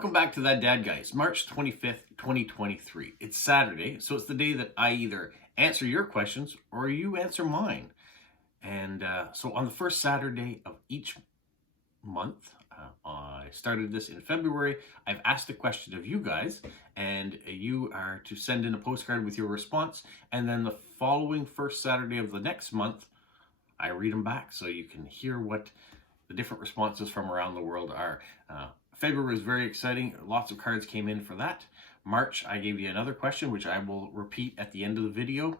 Welcome back to That Dad Guy. It's March 25th, 2023. It's Saturday, so it's the day that I either answer your questions or you answer mine. And so on the first Saturday of each month, I started this in February. I've asked a question of you guys, and you are to send in a postcard with your response. And then the following first Saturday of the next month, I read them back so you can hear what the different responses from around the world are. February was very exciting. Lots of cards came in for that. March, I gave you another question, which I will repeat at the end of the video.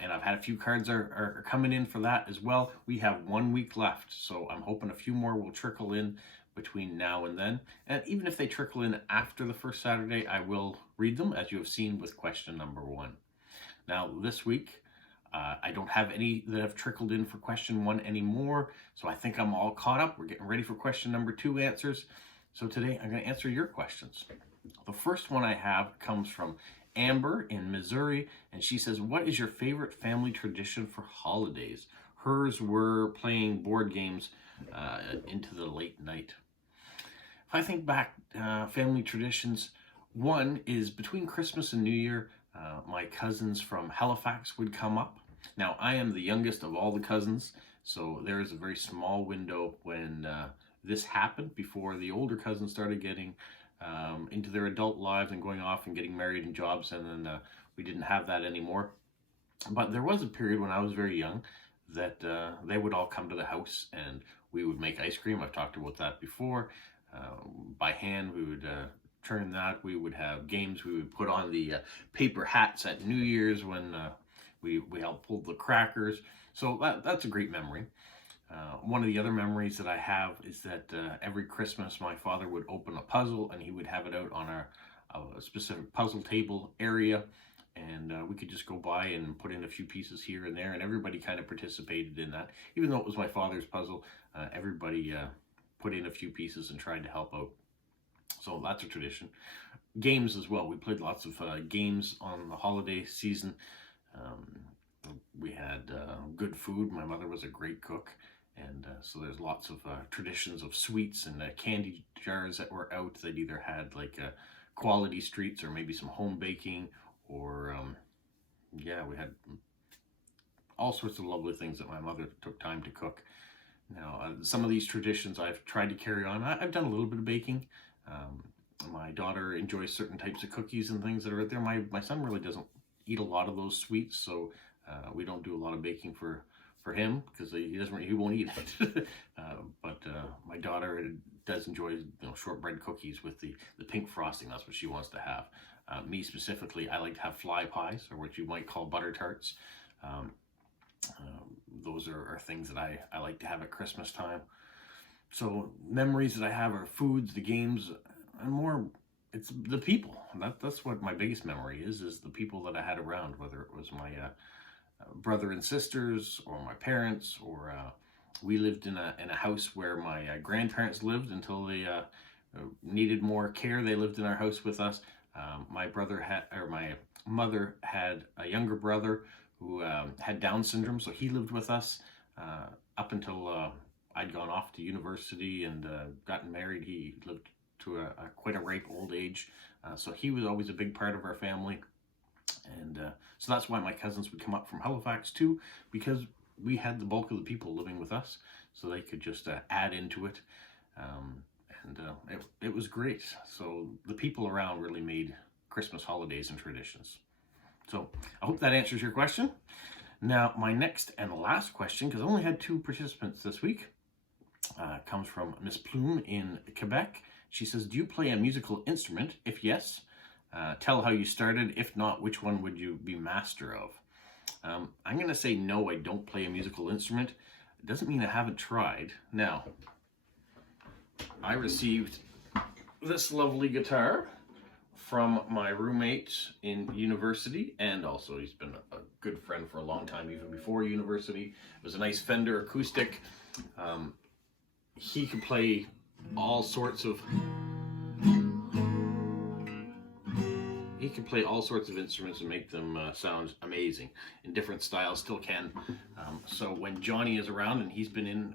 And I've had a few cards are coming in for that as well. We have 1 week left, so I'm hoping a few more will trickle in between now and then. And even if they trickle in after the first Saturday, I will read them, as you have seen with question number 1. Now, this week, I don't have any that have trickled in for question 1 anymore, so I think I'm all caught up. We're getting ready for question number 2 answers. So today I'm going to answer your questions. The first one I have comes from Amber in Missouri, and she says, what is your favorite family tradition for holidays? Hers were playing board games into the late night. If I think back, family traditions, one is between Christmas and New Year, my cousins from Halifax would come up. Now, I am the youngest of all the cousins, so there is a very small window when this happened before the older cousins started getting into their adult lives and going off and getting married and jobs, and then we didn't have that anymore. But there was a period when I was very young that they would all come to the house and we would make ice cream. I've talked about that before. By hand, we would turn that. We would have games. We would put on the paper hats at New Year's when we helped pull the crackers. So that's a great memory. One of the other memories that I have is that every Christmas my father would open a puzzle and he would have it out on a specific puzzle table area, and we could just go by and put in a few pieces here and there, and everybody kind of participated in that. Even though it was my father's puzzle, everybody put in a few pieces and tried to help out. So that's a tradition. Games as well. We played lots of games on the holiday season. We had good food. My mother was a great cook. And so there's lots of traditions of sweets and candy jars that were out that either had like quality treats or maybe some home baking, or yeah, we had all sorts of lovely things that my mother took time to cook. Now, some of these traditions I've tried to carry on. I've done a little bit of baking. My daughter enjoys certain types of cookies and things that are out there. My son really doesn't eat a lot of those sweets, so we don't do a lot of baking for him because he won't eat it. But my daughter does enjoy shortbread cookies with the pink frosting. That's what she wants to have. Me specifically, I like to have fly pies, or what you might call butter tarts. Those are things that I like to have at Christmas time. So memories that I have are foods, the games, and more. It's the people. That's what my biggest memory is the people that I had around, whether it was my brother and sisters, or my parents, or we lived in a house where my grandparents lived until they needed more care. They lived in our house with us. My mother had a younger brother who had Down syndrome, so he lived with us up until I'd gone off to university and gotten married. He lived to quite a ripe old age, so he was always a big part of our family. And so that's why my cousins would come up from Halifax too, because we had the bulk of the people living with us, so they could just add into it. It was great. So the people around really made Christmas holidays and traditions. So I hope that answers your question. Now, my next and last question, because I only had 2 participants this week, comes from Miss Plume in Quebec. She says, do you play a musical instrument? If yes, tell how you started. If not, which one would you be master of? I'm going to say no, I don't play a musical instrument. It doesn't mean I haven't tried. Now, I received this lovely guitar from my roommate in university, and also he's been a good friend for a long time, even before university. It was a nice Fender acoustic. He can play all sorts of instruments and make them sound amazing in different styles. Still can. So when Johnny is around, and he's been in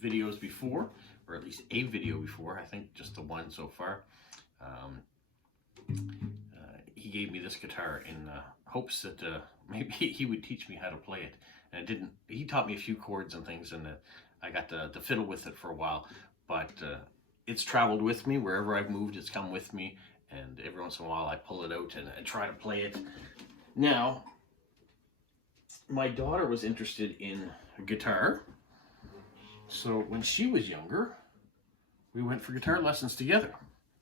videos before, or at least a video before, I think just the one so far, Um, he gave me this guitar in hopes that maybe he would teach me how to play it. And it didn't. He taught me a few chords and things, and I got to fiddle with it for a while. But it's traveled with me wherever I've moved. It's come with me, and every once in a while I pull it out and try to play it. Now, my daughter was interested in guitar, so when she was younger, we went for guitar lessons together.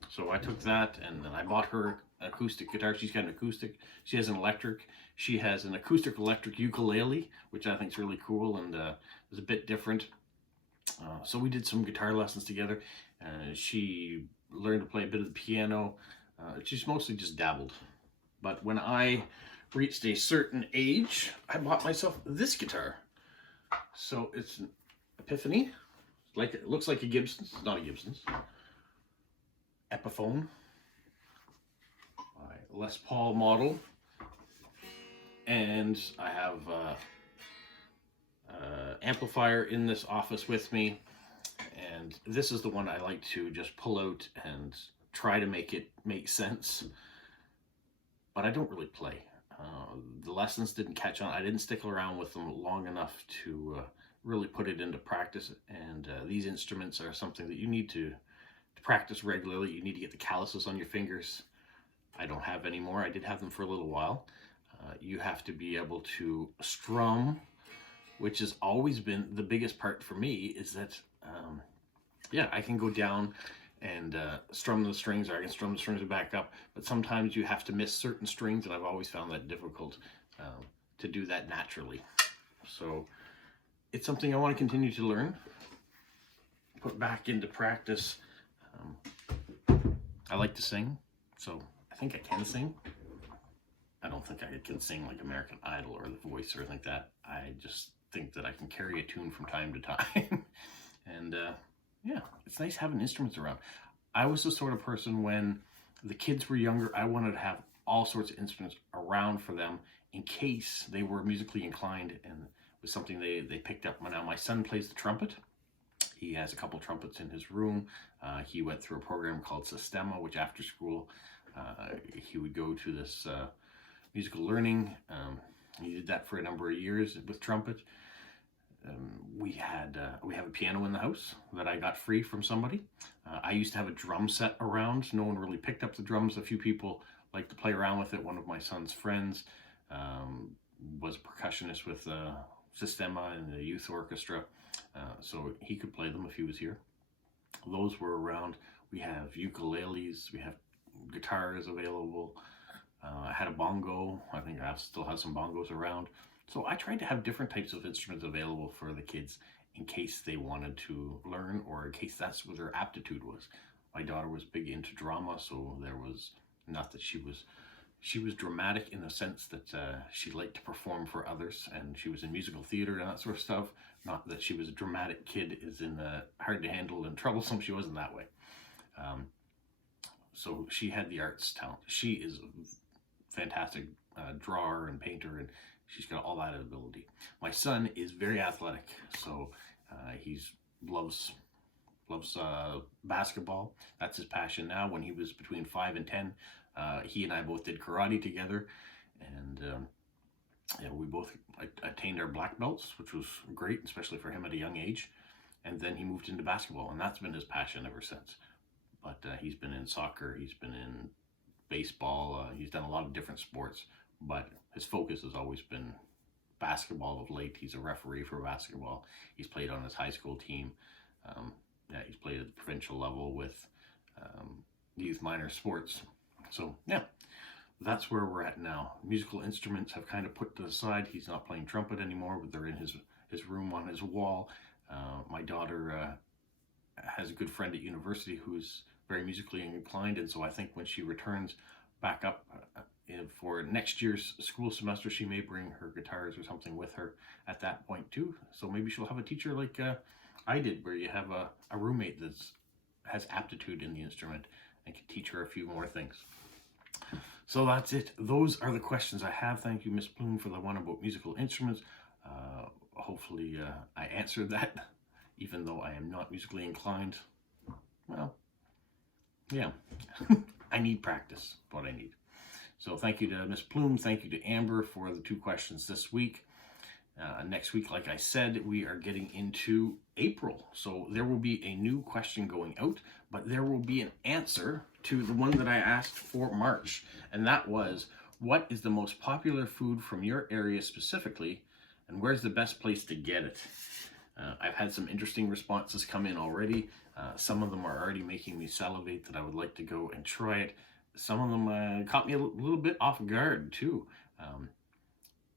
So I took that and then I bought her an acoustic guitar. She's got an acoustic. She has an electric. She has an acoustic electric ukulele, which I think is really cool and is a bit different. So we did some guitar lessons together. She learned to play a bit of the piano. She's mostly just dabbled. But when I reached a certain age, I bought myself this guitar. So it's an Epiphany. Like it looks like a Gibson's. It's not a Gibson's. Epiphone. My Les Paul model. And I have amplifier in this office with me. And this is the one I like to just pull out and try to make it make sense. But I don't really play. The lessons didn't catch on. I didn't stick around with them long enough to really put it into practice. And these instruments are something that you need to practice regularly. You need to get the calluses on your fingers. I don't have any more. I did have them for a little while. You have to be able to strum, which has always been the biggest part for me, is that, yeah, I can go down and strum the strings, or I can strum the strings back up, but sometimes you have to miss certain strings, and I've always found that difficult to do that naturally. So it's something I want to continue to learn, put back into practice. I like to sing, so I think I can sing. I don't think I can sing like American Idol or The Voice or anything like that. I just think that I can carry a tune from time to time. And yeah, it's nice having instruments around. I was the sort of person, when the kids were younger, I wanted to have all sorts of instruments around for them in case they were musically inclined, and it was something they picked up. Now my son plays the trumpet. He has a couple trumpets in his room. He went through a program called Stn Main, which after school he would go to this musical learning. He did that for a number of years with trumpet. We have a piano in the house that I got free from somebody. I used to have a drum set around. No one really picked up the drums. A few people liked to play around with it. One of my son's friends was a percussionist with Stn Main in the youth orchestra, so he could play them if he was here. Those were around. We have ukuleles. We have guitars available. I had a bongo. I think I still have some bongos around. So I tried to have different types of instruments available for the kids in case they wanted to learn, or in case that's what their aptitude was. My daughter was big into drama, so there was not that she was dramatic in the sense that she liked to perform for others, and she was in musical theater and that sort of stuff. Not that she was a dramatic kid, is in hard to handle and troublesome. She wasn't that way. So she had the arts talent. She is a fantastic drawer and painter, and she's got all that ability. My son is very athletic, so he loves basketball. That's his passion now. When he was between 5 and 10, he and I both did karate together, and yeah, we both attained our black belts, which was great, especially for him at a young age. And then he moved into basketball, and that's been his passion ever since. But he's been in soccer, he's been in baseball, he's done a lot of different sports, but his focus has always been basketball of late. He's a referee for basketball. He's played on his high school team. Yeah, he's played at the provincial level with youth minor sports. So yeah, that's where we're at now. Musical instruments have kind of put to the side. He's not playing trumpet anymore, but they're in his room on his wall. My daughter has a good friend at university who's very musically inclined, and so I think when she returns back up for next year's school semester, she may bring her guitars or something with her at that point too. So maybe she'll have a teacher like I did, where you have a roommate that has aptitude in the instrument and can teach her a few more things. So that's it. Those are the questions I have. Thank you, Miss Bloom, for the one about musical instruments. Hopefully I answered that, even though I am not musically inclined. Well, Yeah, I need practice, what I need. So thank you to Miss Plume, thank you to Amber for the 2 questions this week. Next week, like I said, we are getting into April. So there will be a new question going out, but there will be an answer to the one that I asked for March. And that was, what is the most popular food from your area specifically, and where's the best place to get it? I've had some interesting responses come in already. Some of them are already making me salivate that I would like to go and try it. Some of them caught me a little bit off guard too,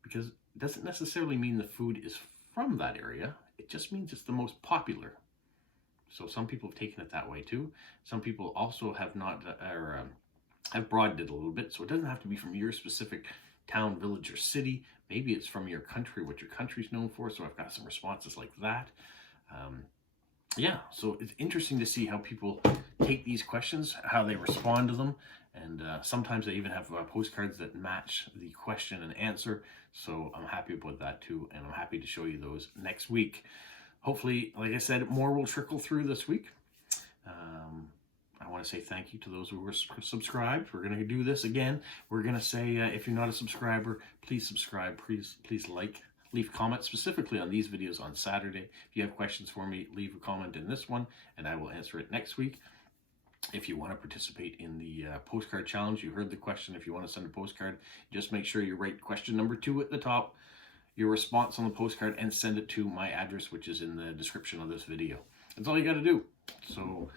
because it doesn't necessarily mean the food is from that area. It just means it's the most popular. So some people have taken it that way too. Some people also have not, have broadened it a little bit. So it doesn't have to be from your specific town, village, or city. Maybe it's from your country, what your country's known for. So I've got some responses like that. Yeah, so it's interesting to see how people take these questions, how they respond to them. And sometimes they even have postcards that match the question and answer. So I'm happy about that too. And I'm happy to show you those next week. Hopefully, like I said, more will trickle through this week. I want to say thank you to those who were subscribed. We're going to do this again. We're going to say, if you're not a subscriber, please subscribe. Please like, leave comments specifically on these videos on Saturday. If you have questions for me, leave a comment in this one, and I will answer it next week. If you want to participate in the postcard challenge, you heard the question. If you want to send a postcard, just make sure you write question number 2 at the top, your response on the postcard, and send it to my address, which is in the description of this video. That's all you got to do. So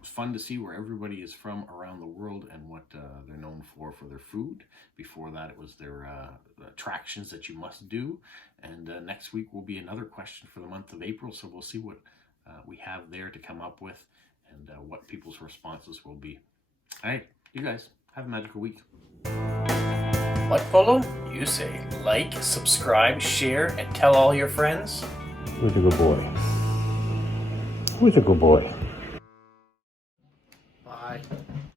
it's fun to see where everybody is from around the world and what they're known for their food. Before that, it was their attractions that you must do. And next week will be another question for the month of April. So we'll see what we have there to come up with and what people's responses will be. All right, you guys, have a magical week. What, Polo? You say like, subscribe, share, and tell all your friends? Who's a good boy? Who's a good boy? Bye.